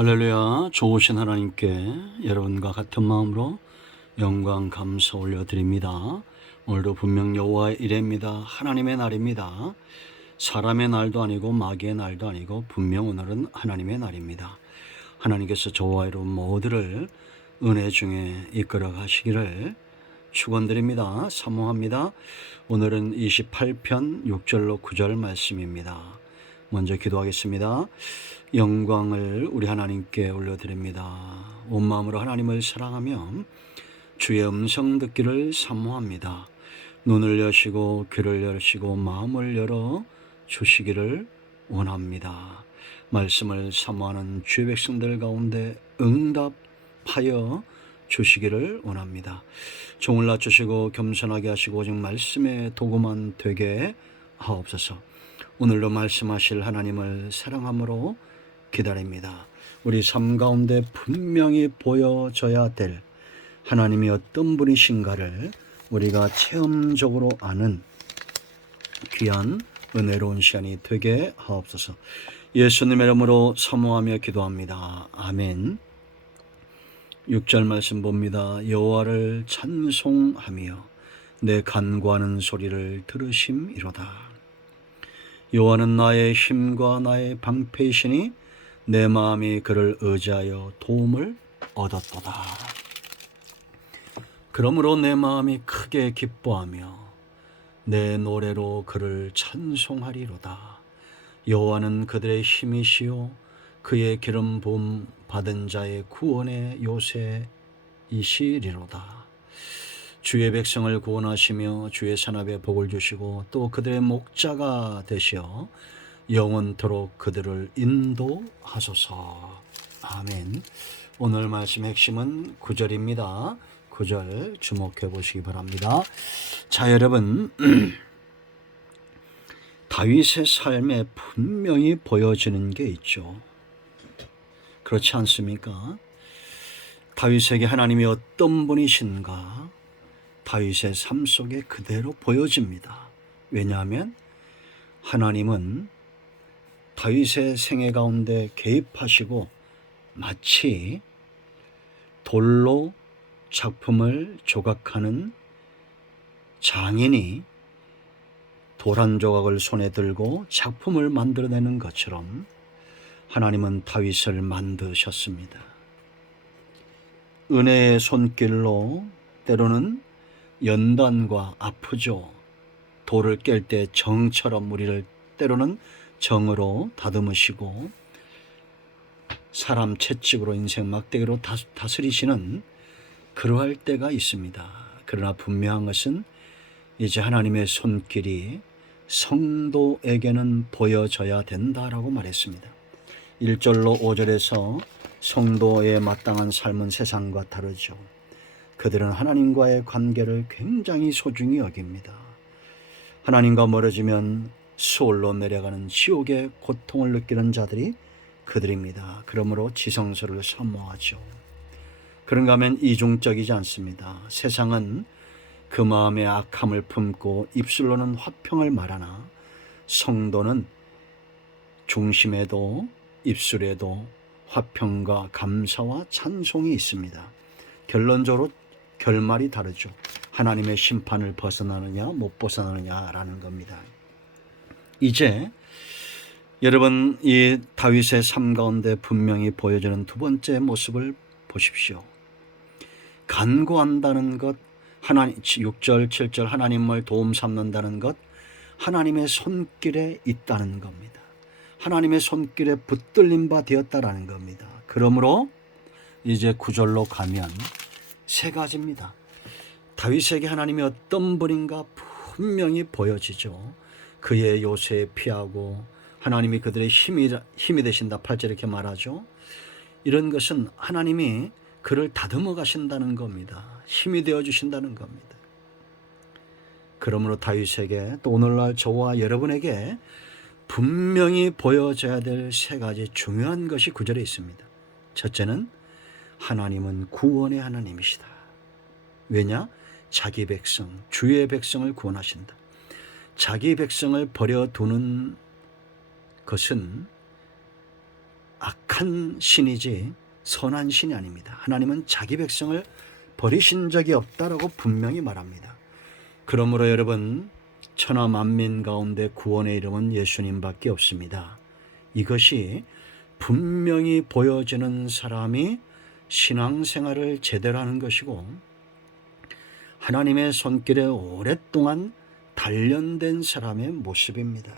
할렐루야. 좋으신 하나님께 여러분과 같은 마음으로 영광 감사 올려드립니다. 오늘도 분명 여호와의 일입니다. 하나님의 날입니다. 사람의 날도 아니고 마귀의 날도 아니고 분명 오늘은 하나님의 날입니다. 하나님께서 저와 여러분 모두를 은혜 중에 이끌어 가시기를 축원드립니다. 사모합니다. 오늘은 28편 6절로 9절 말씀입니다. 먼저 기도하겠습니다. 영광을 우리 하나님께 올려드립니다. 온 마음으로 하나님을 사랑하며 주의 음성 듣기를 사모합니다. 눈을 여시고 귀를 여시고 마음을 열어 주시기를 원합니다. 말씀을 사모하는 주의 백성들 가운데 응답하여 주시기를 원합니다. 종을 낮추시고 겸손하게 하시고 오직 말씀의 도구만 되게 하옵소서. 오늘도 말씀하실 하나님을 사랑함으로 기다립니다. 우리 삶 가운데 분명히 보여져야 될 하나님이 어떤 분이신가를 우리가 체험적으로 아는 귀한 은혜로운 시간이 되게 하옵소서. 예수님의 이름으로 사모하며 기도합니다. 아멘. 6절 말씀 봅니다. 여호와를 찬송하며 내 간구하는 소리를 들으심이로다. 여호와는 나의 힘과 나의 방패이시니 내 마음이 그를 의지하여 도움을 얻었도다. 그러므로 내 마음이 크게 기뻐하며 내 노래로 그를 찬송하리로다. 여호와는 그들의 힘이시요 그의 기름 부음 받은 자의 구원의 요새이시리로다. 주의 백성을 구원하시며 주의 산업에 복을 주시고 또 그들의 목자가 되시어 영원토록 그들을 인도하소서. 아멘. 오늘 말씀 핵심은 9절입니다. 9절 주목해 보시기 바랍니다. 자, 여러분, 다윗의 삶에 분명히 보여지는 게 있죠. 그렇지 않습니까? 다윗에게 하나님이 어떤 분이신가? 다윗의 삶 속에 그대로 보여집니다. 왜냐하면 하나님은 다윗의 생애 가운데 개입하시고 마치 돌로 작품을 조각하는 장인이 돌 한 조각을 손에 들고 작품을 만들어내는 것처럼 하나님은 다윗을 만드셨습니다. 은혜의 손길로 때로는 연단과 아프죠. 돌을 깰 때 정처럼 우리를 때로는 정으로 다듬으시고 사람 채찍으로 인생 막대기로 다스리시는 그러할 때가 있습니다. 그러나 분명한 것은 이제 하나님의 손길이 성도에게는 보여져야 된다라고 말했습니다. 1절로 5절에서 성도에 마땅한 삶은 세상과 다르죠. 그들은 하나님과의 관계를 굉장히 소중히 여깁니다. 하나님과 멀어지면 수월로 내려가는 지옥의 고통을 느끼는 자들이 그들입니다. 그러므로 지성소를 사모하죠. 그런가 하면 이중적이지 않습니다. 세상은 그 마음의 악함을 품고 입술로는 화평을 말하나 성도는 중심에도 입술에도 화평과 감사와 찬송이 있습니다. 결론적으로 결말이 다르죠. 하나님의 심판을 벗어나느냐 못 벗어나느냐라는 겁니다. 이제 여러분, 이 다윗의 삶 가운데 분명히 보여지는 두 번째 모습을 보십시오. 간구한다는 것, 하나님 6절 7절 하나님을 도움 삼는다는 것, 하나님의 손길에 있다는 겁니다. 하나님의 손길에 붙들림 바 되었다라는 겁니다. 그러므로 이제 9절로 가면 세 가지입니다. 다윗에게 하나님이 어떤 분인가 분명히 보여지죠. 그의 요새에 피하고 하나님이 그들의 힘이 되신다. 8절 이렇게 말하죠. 이런 것은 하나님이 그를 다듬어 가신다는 겁니다. 힘이 되어 주신다는 겁니다. 그러므로 다윗에게 또 오늘날 저와 여러분에게 분명히 보여져야 될 세 가지 중요한 것이 9절에 있습니다. 첫째는 하나님은 구원의 하나님이시다. 왜냐? 자기 백성, 주의 백성을 구원하신다. 자기 백성을 버려두는 것은 악한 악한 신이지 선한 신이 아닙니다. 하나님은 자기 백성을 버리신 적이 없다라고 분명히 말합니다. 그러므로 여러분, 천하 만민 가운데 구원의 이름은 예수님밖에 없습니다. 이것이 분명히 보여지는 사람이 신앙생활을 제대로 하는 것이고 하나님의 손길에 오랫동안 단련된 사람의 모습입니다.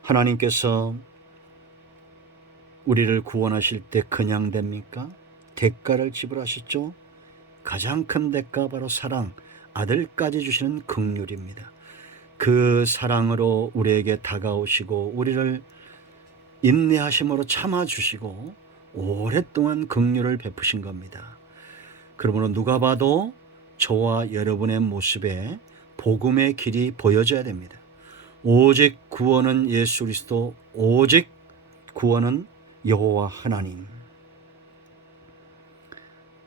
하나님께서 우리를 구원하실 때 그냥 됩니까? 대가를 지불하셨죠. 가장 큰 대가 바로 사랑, 아들까지 주시는 긍휼입니다. 그 사랑으로 우리에게 다가오시고 우리를 인내하심으로 참아주시고 오랫동안 긍휼을 베푸신 겁니다. 그러므로 누가 봐도 저와 여러분의 모습에 복음의 길이 보여져야 됩니다. 오직 구원은 예수 그리스도, 오직 구원은 여호와 하나님.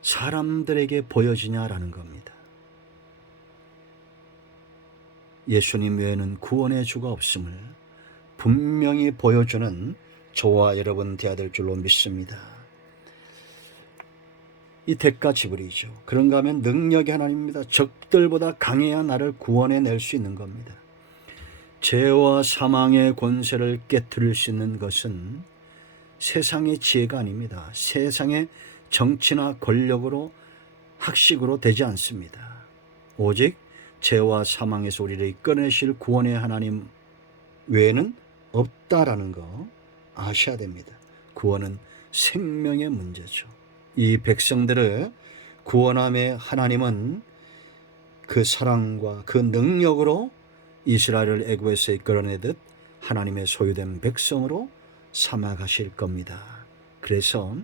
사람들에게 보여지냐라는 겁니다. 예수님 외에는 구원의 주가 없음을 분명히 보여주는 저와 여러분 되어야 될 줄로 믿습니다. 이 대가 지불이죠. 그런가 하면 능력의 하나님입니다. 적들보다 강해야 나를 구원해낼 수 있는 겁니다. 죄와 사망의 권세를 깨뜨릴 수 있는 것은 세상의 지혜가 아닙니다. 세상의 정치나 권력으로 학식으로 되지 않습니다. 오직 죄와 사망에서 우리를 이끌어내실 구원의 하나님 외에는 없다라는 거 아셔야 됩니다. 구원은 생명의 문제죠. 이 백성들을 구원함의 하나님은 그 사랑과 그 능력으로 이스라엘을 애굽에서 이끌어내듯 하나님의 소유된 백성으로 삼아 가실 겁니다. 그래서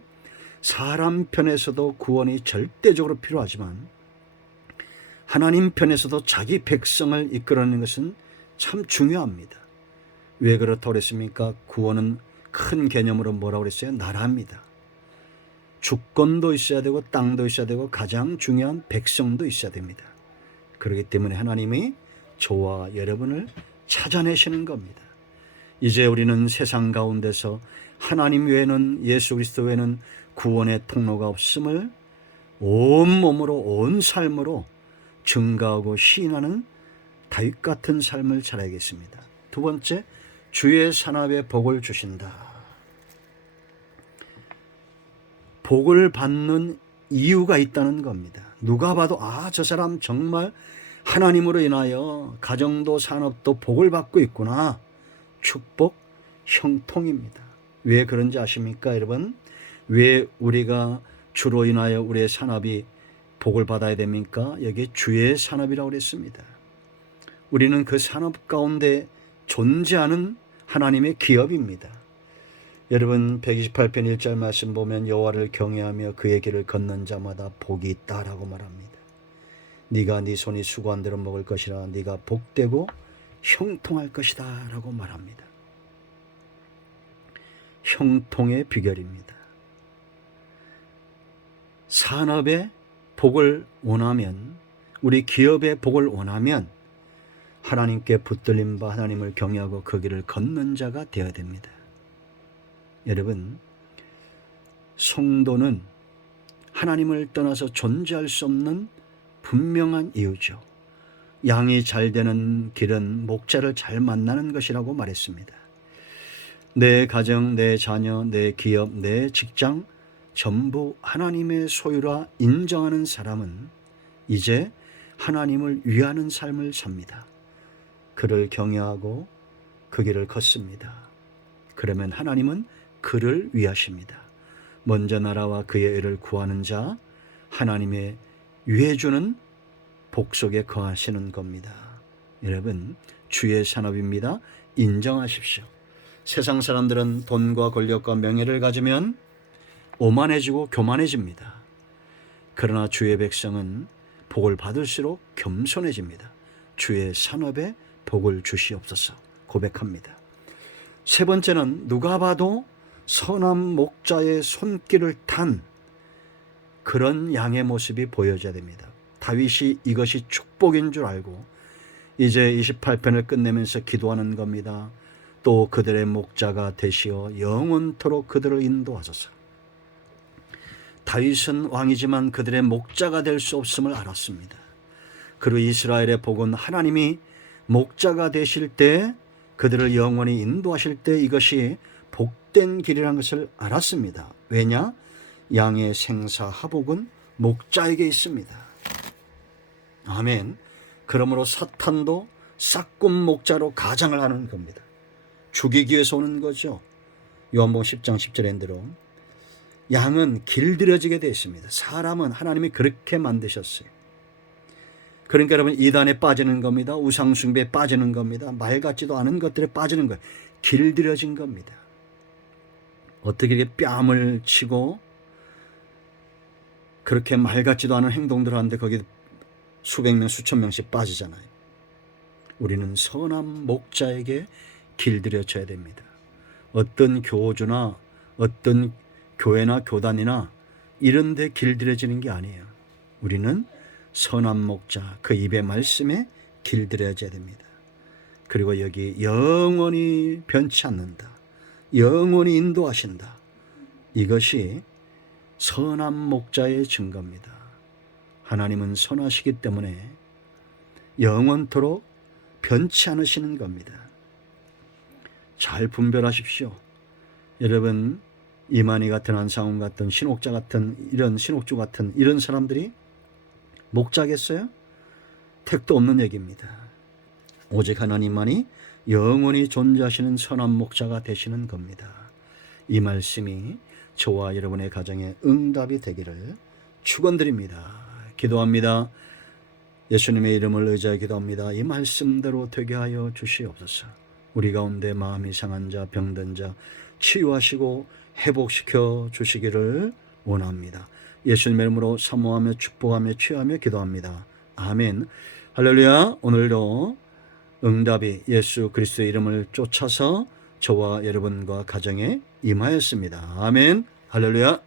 사람 편에서도 구원이 절대적으로 필요하지만 하나님 편에서도 자기 백성을 이끌어내는 것은 참 중요합니다. 왜 그렇다고 그랬습니까? 구원은 큰 개념으로 뭐라고 그랬어요? 나라입니다. 주권도 있어야 되고 땅도 있어야 되고 가장 중요한 백성도 있어야 됩니다. 그렇기 때문에 하나님이 저와 여러분을 찾아내시는 겁니다. 이제 우리는 세상 가운데서 하나님 외에는, 예수 그리스도 외에는 구원의 통로가 없음을 온몸으로 온 삶으로 증거하고 시인하는 다윗 같은 삶을 살아야겠습니다. 두 번째, 주의 산업에 복을 주신다. 복을 받는 이유가 있다는 겁니다. 누가 봐도 저 사람 정말 하나님으로 인하여 가정도 산업도 복을 받고 있구나. 축복, 형통입니다. 왜 그런지 아십니까, 여러분? 왜 우리가 주로 인하여 우리의 산업이 복을 받아야 됩니까? 여기 주의 산업이라고 그랬습니다. 우리는 그 산업 가운데 존재하는 하나님의 기업입니다. 여러분 128편 1절 말씀 보면 여호와를 경외하며 그의 길을 걷는 자마다 복이 있다라고 말합니다. 네가 네 손이 수고한 대로 먹을 것이라 네가 복되고 형통할 것이다 라고 말합니다. 형통의 비결입니다. 산업의 복을 원하면, 우리 기업의 복을 원하면 하나님께 붙들림 바 하나님을 경외하고 그 길을 걷는 자가 되어야 됩니다. 여러분, 성도는 하나님을 떠나서 존재할 수 없는 분명한 이유죠. 양이 잘 되는 길은 목자를 잘 만나는 것이라고 말했습니다. 내 가정, 내 자녀, 내 기업, 내 직장 전부 하나님의 소유라 인정하는 사람은 이제 하나님을 위하는 삶을 삽니다. 그를 경외하고 그 길을 걷습니다. 그러면 하나님은 그를 위하십니다. 먼저 나라와 그의 의를 구하는 자, 하나님의 위해주는 복 속에 거하시는 겁니다. 여러분, 주의 산업입니다. 인정하십시오. 세상 사람들은 돈과 권력과 명예를 가지면 오만해지고 교만해집니다. 그러나 주의 백성은 복을 받을수록 겸손해집니다. 주의 산업에 복을 주시옵소서 고백합니다. 세 번째는 누가 봐도 선한 목자의 손길을 탄 그런 양의 모습이 보여져야 됩니다. 다윗이 이것이 축복인 줄 알고 이제 28편을 끝내면서 기도하는 겁니다. 또 그들의 목자가 되시어 영원토록 그들을 인도하소서. 다윗은 왕이지만 그들의 목자가 될 수 없음을 알았습니다. 그리고 이스라엘의 복은 하나님이 목자가 되실 때, 그들을 영원히 인도하실 때 이것이 복된 길이라는 것을 알았습니다. 왜냐? 양의 생사하복은 목자에게 있습니다. 아멘. 그러므로 사탄도 싹군 목자로 가장을 하는 겁니다. 죽이기 위해서 오는 거죠. 요한복음 10장 10절에 대로 양은 길들여지게 되어 있습니다. 사람은 하나님이 그렇게 만드셨어요. 그러니까 여러분, 이단에 빠지는 겁니다. 우상숭배에 빠지는 겁니다. 말 같지도 않은 것들에 빠지는 거예요. 길들여진 겁니다. 어떻게 이렇게 뺨을 치고 그렇게 말 같지도 않은 행동들을 하는데 거기 수백 명 수천 명씩 빠지잖아요. 우리는 선한 목자에게 길들여져야 됩니다. 어떤 교주나 어떤 교회나 교단이나 이런 데 길들여지는 게 아니에요. 우리는 선한 목자, 그 입의 말씀에 길들여져야 됩니다. 그리고 여기 영원히 변치 않는다, 영원히 인도하신다, 이것이 선한 목자의 증거입니다. 하나님은 선하시기 때문에 영원토록 변치 않으시는 겁니다. 잘 분별하십시오. 여러분, 이만희 같은 한상훈 같은 신옥자 같은 이런 신옥주 같은 이런 사람들이 목자겠어요? 택도 없는 얘기입니다. 오직 하나님만이 영원히 존재하시는 선한 목자가 되시는 겁니다. 이 말씀이 저와 여러분의 가정에 응답이 되기를 축원드립니다. 기도합니다. 예수님의 이름을 의지하여 기도합니다. 이 말씀대로 되게 하여 주시옵소서. 우리 가운데 마음이 상한 자, 병든 자 치유하시고 회복시켜 주시기를 원합니다. 예수님의 이름으로 사모하며 축복하며 취하며 기도합니다. 아멘. 할렐루야. 오늘도 응답이 예수 그리스도의 이름을 쫓아서 저와 여러분과 가정에 임하였습니다. 아멘. 할렐루야.